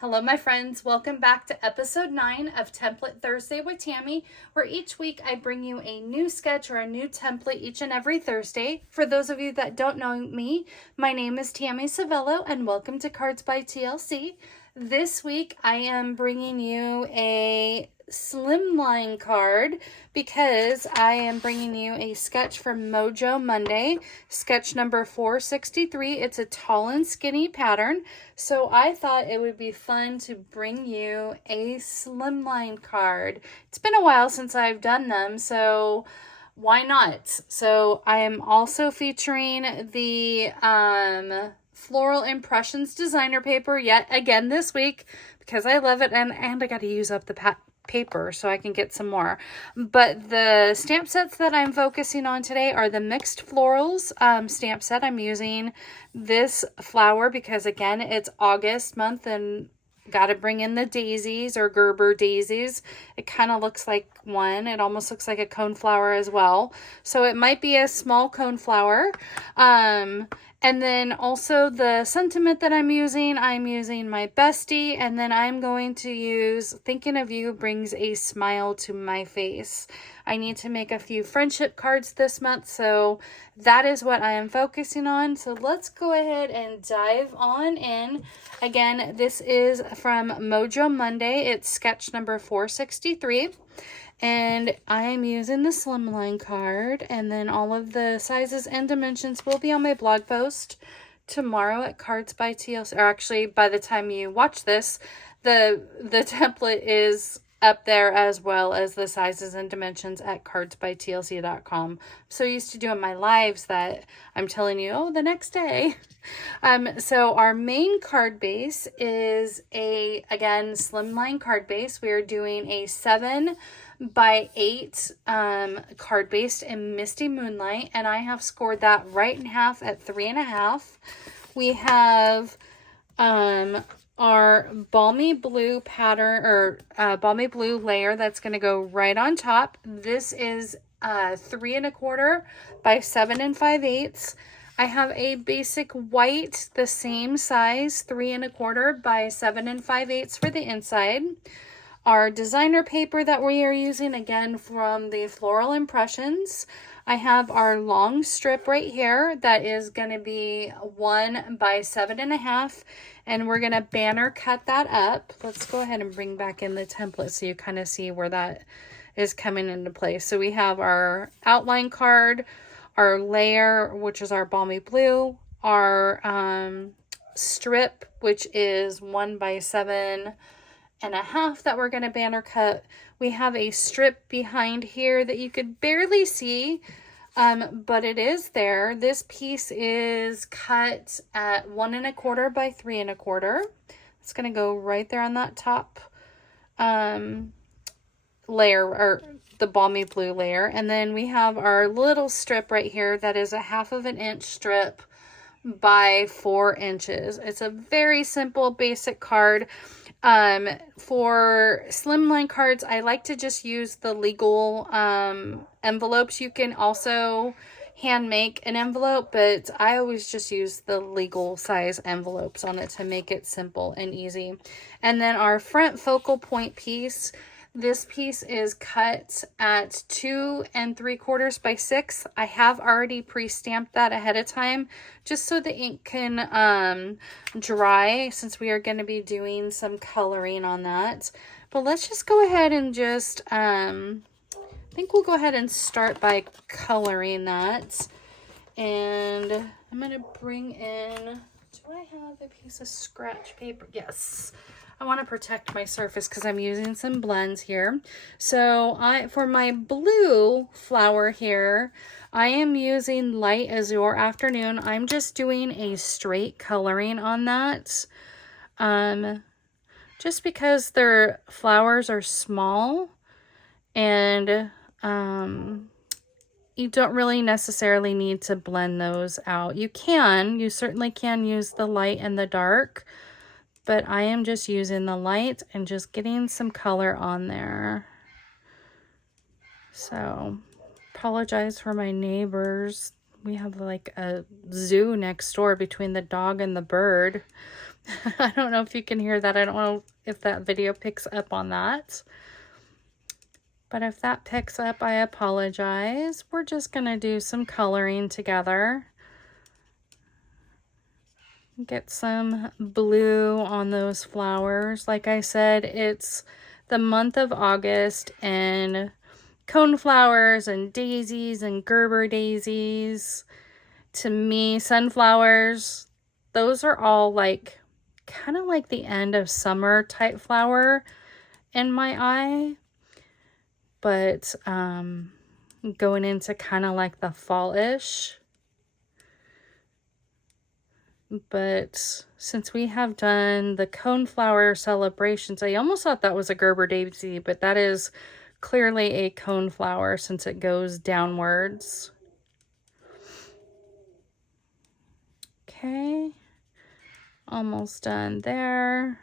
Hello, my friends. Welcome back to episode 9 of Template Thursday with Tammy, where each week I bring you a new sketch or a new template each and every Thursday. For those of you that don't know me, my name is Tammy Civello, and welcome to Cards by TLC. This week I am bringing you a Slimline card because I am bringing you a sketch from Mojo Monday, sketch number 463. It's a tall and skinny pattern, so I thought it would be fun to bring you a Slimline card. It's been a while since I've done them, so why not? So I am also featuring the Floral Impressions Designer Paper yet again this week because I love it, and I got to use up the paper so I can get some more. But the stamp sets that I'm focusing on today are the Mixed Florals stamp set. I'm using this flower because, again, it's August month and got to bring in the daisies or Gerber daisies. It kind of looks like one. It almost looks like a cone flower as well. So it might be a small cone flower. And then also the sentiment that I'm using my bestie, and then I'm going to use Thinking of You Brings a Smile to My Face. I need to make a few friendship cards this month, so that is what I am focusing on. So let's go ahead and dive on in. Again, this is from Mojo Monday. It's sketch number 463. And I am using the Slimline card, and then all of the sizes and dimensions will be on my blog post tomorrow at Cards by TLC. Or actually, by the time you watch this, the template is up there as well as the sizes and dimensions at cardsbytlc.com. I'm so used to doing my lives that I'm telling you, oh, the next day. So our main card base is again, Slimline card base. We are doing a 7 by 8 card based in Misty Moonlight, and I have scored that right in half at 3.5. We have our balmy blue pattern or balmy blue layer that's going to go right on top. This is 3 1/4 by 7 5/8. I have a basic white, the same size, 3 1/4 by 7 5/8 for the inside. Our designer paper that we are using, again, from the Floral Impressions. I have our long strip right here that is going to be 1 by 7.5, and we're going to banner cut that up. Let's go ahead and bring back in the template so you kind of see where that is coming into place. So we have our outline card, our layer, which is our balmy blue, our strip, which is 1 by 7.5 that we're going to banner cut. We have a strip behind here that you could barely see, but it is there. This piece is cut at 1 1/4 by 3 1/4. It's going to go right there on that top layer, or the balmy blue layer. And then we have our little strip right here that is a 1/2 inch strip by 4 inches. It's a very simple basic card. For Slimline cards, I like to just use the legal envelopes. You can also hand make an envelope, but I always just use the legal size envelopes on it to make it simple and easy. And then our front focal point piece, this piece is cut at 2 3/4 by 6. I have already pre-stamped that ahead of time just so the ink can dry, since we are going to be doing some coloring on that. But let's just go ahead and just I think we'll go ahead and start by coloring that. And I'm going to bring in, do I have a piece of scratch paper? Yes. I want to protect my surface because I'm using some blends here. So for my blue flower here, I am using Light Azure Afternoon. I'm just doing a straight coloring on that. Just because their flowers are small, and you don't really necessarily need to blend those out. You certainly can use the light and the dark, but I am just using the light and just getting some color on there. So, apologize for my neighbors. We have like a zoo next door between the dog and the bird. I don't know if you can hear that. I don't know if that video picks up on that. But if that picks up, I apologize. We're just going to do some coloring together. Get some blue on those flowers. Like I said, it's the month of August, and coneflowers and daisies and Gerber daisies, to me, sunflowers, those are all like kind of like the end of summer type flower in my eye, but going into kind of like the fall-ish. But since we have done the coneflower celebrations, I almost thought that was a Gerber daisy, but that is clearly a coneflower since it goes downwards. Okay, almost done there.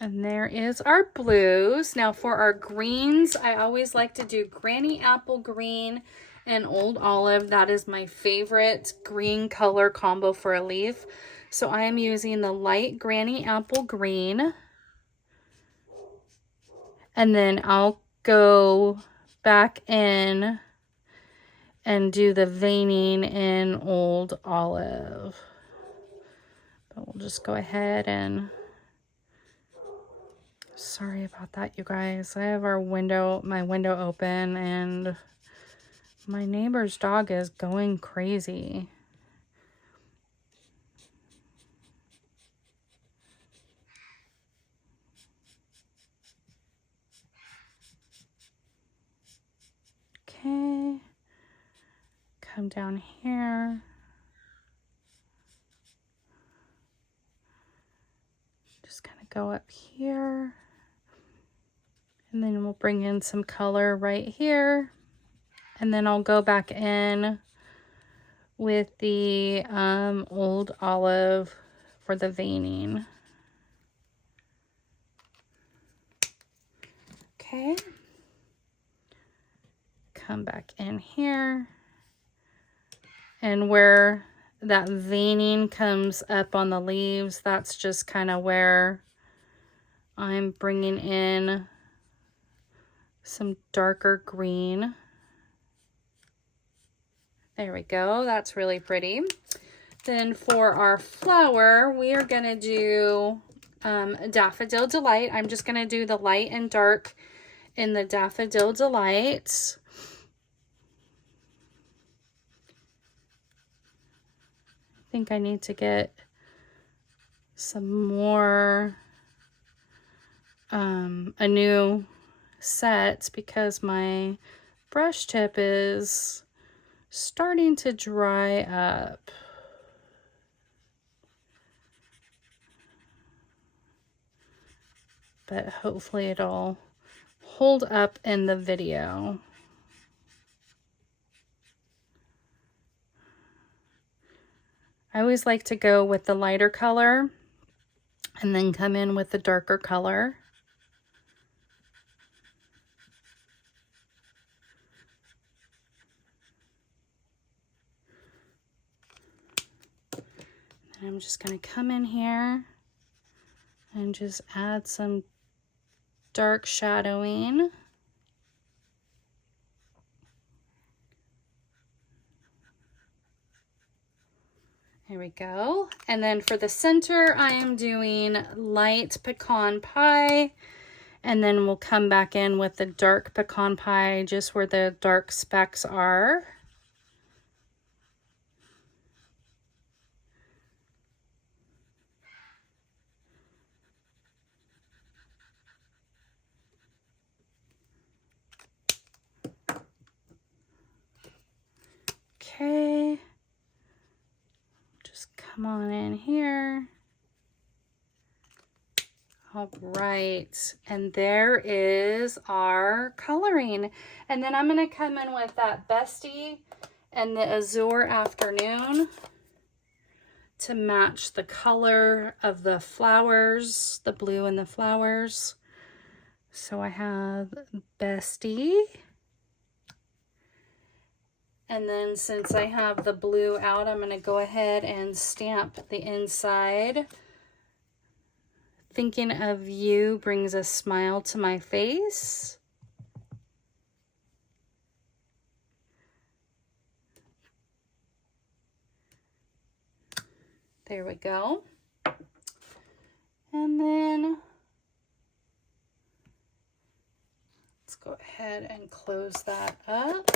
And there is our blues. Now for our greens, I always like to do Granny Apple Green and Old Olive. That is my favorite green color combo for a leaf. So I am using the light Granny Apple Green. And then I'll go back in and do the veining in Old Olive. But we'll just go ahead and... Sorry about that, you guys. I have my window open, and my neighbor's dog is going crazy. Okay. Come down here. Just kind of go up here. And then we'll bring in some color right here. And then I'll go back in with the Old Olive for the veining. Okay. Come back in here. And where that veining comes up on the leaves, that's just kind of where I'm bringing in some darker green. There we go. That's really pretty. Then for our flower, we are going to do Daffodil Delight. I'm just going to do the light and dark in the Daffodil Delight. I think I need to get some more, a new set, because my brush tip is starting to dry up. But hopefully it'll hold up in the video. I always like to go with the lighter color and then come in with the darker color. And I'm just going to come in here and just add some dark shadowing. There we go. And then for the center, I am doing light pecan pie. And then we'll come back in with the dark pecan pie just where the dark specks are. Okay. Just come on in here. All right, and there is our coloring. And then I'm going to come in with that Bestie and the Azure Afternoon to match the color of the flowers, the blue and the flowers. So I have Bestie. And then since I have the blue out, I'm going to go ahead and stamp the inside. Thinking of you brings a smile to my face. There we go. And then let's go ahead and close that up.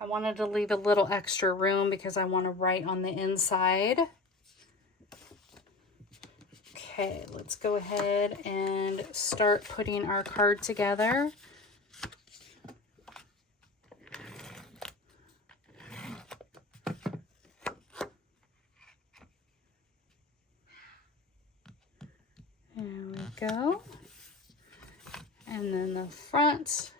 I wanted to leave a little extra room because I want to write on the inside. Okay, let's go ahead and start putting our card together. There we go. And then the front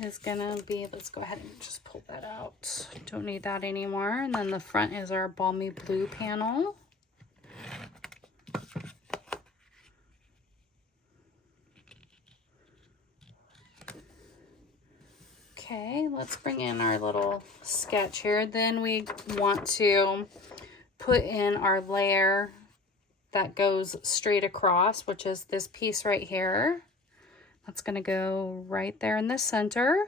is gonna be, let's go ahead and just pull that out. Don't need that anymore. And then the front is our balmy blue panel. Okay, let's bring in our little sketch here. Then we want to put in our layer that goes straight across, which is this piece right here. That's going to go right there in the center.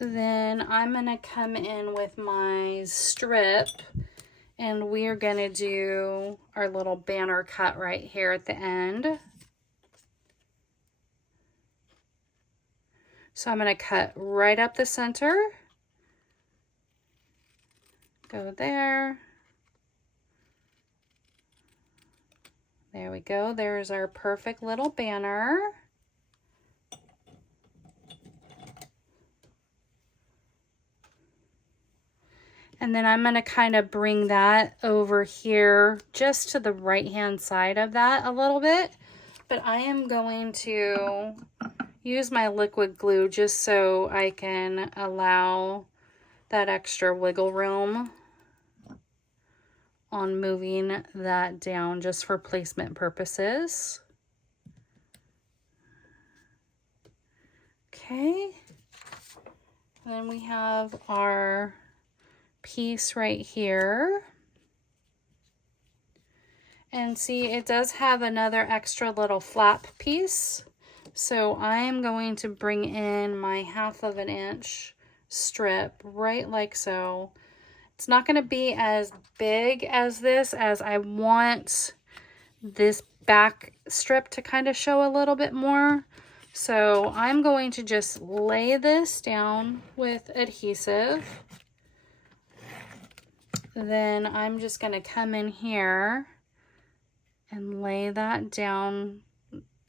Then I'm going to come in with my strip, and we are going to do our little banner cut right here at the end. So I'm going to cut right up the center. Go there. There we go. There's our perfect little banner. And then I'm going to kind of bring that over here just to the right-hand side of that a little bit. But I am going to use my liquid glue just so I can allow that extra wiggle room on moving that down just for placement purposes. Okay. And then we have our piece right here. And see, it does have another extra little flap piece. So I am going to bring in my 1/2 inch strip right like so. It's not going to be as big as this, as I want this back strip to kind of show a little bit more. So I'm going to just lay this down with adhesive. Then I'm just going to come in here and lay that down.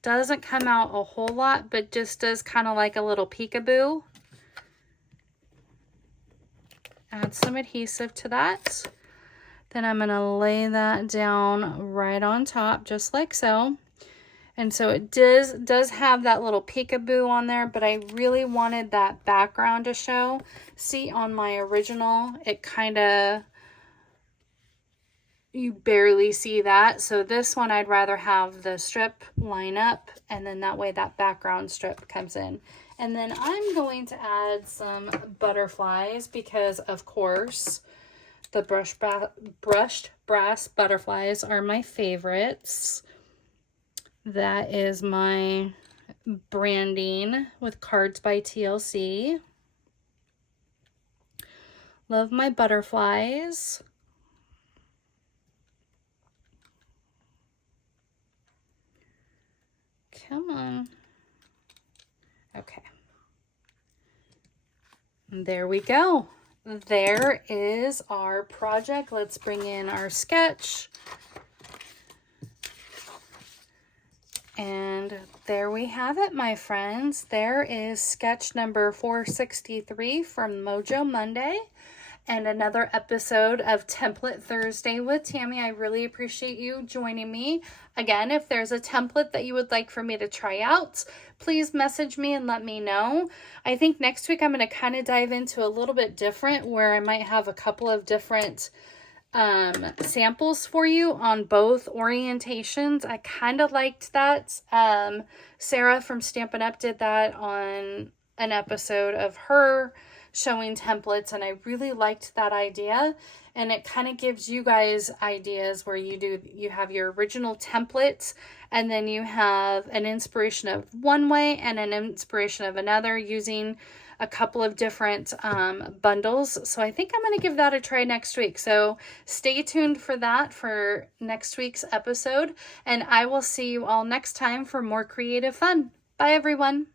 Doesn't come out a whole lot, but just does kind of like a little peekaboo. Add some adhesive to that. Then I'm going to lay that down right on top, just like so. And so it does have that little peekaboo on there, but I really wanted that background to show. See, on my original, it kind of, you barely see that. So this one, I'd rather have the strip line up, and then that way that background strip comes in. And then I'm going to add some butterflies because, of course, the brushed brass butterflies are my favorites. That is my branding with Cards by TLC. Love my butterflies. Come on. Okay. There we go. There is our project. Let's bring in our sketch. And there we have it, my friends. There is sketch number 463 from Mojo Monday, and another episode of Template Thursday with Tammy. I really appreciate you joining me. Again, if there's a template that you would like for me to try out, please message me and let me know. I think next week I'm going to kind of dive into a little bit different, where I might have a couple of different samples for you on both orientations. I kind of liked that. Sarah from Stampin' Up did that on an episode of her showing templates, and I really liked that idea. And it kind of gives you guys ideas where you have your original templates, and then you have an inspiration of one way and an inspiration of another using a couple of different bundles. So I think I'm going to give that a try next week. So stay tuned for that for next week's episode. And I will see you all next time for more creative fun. Bye, everyone.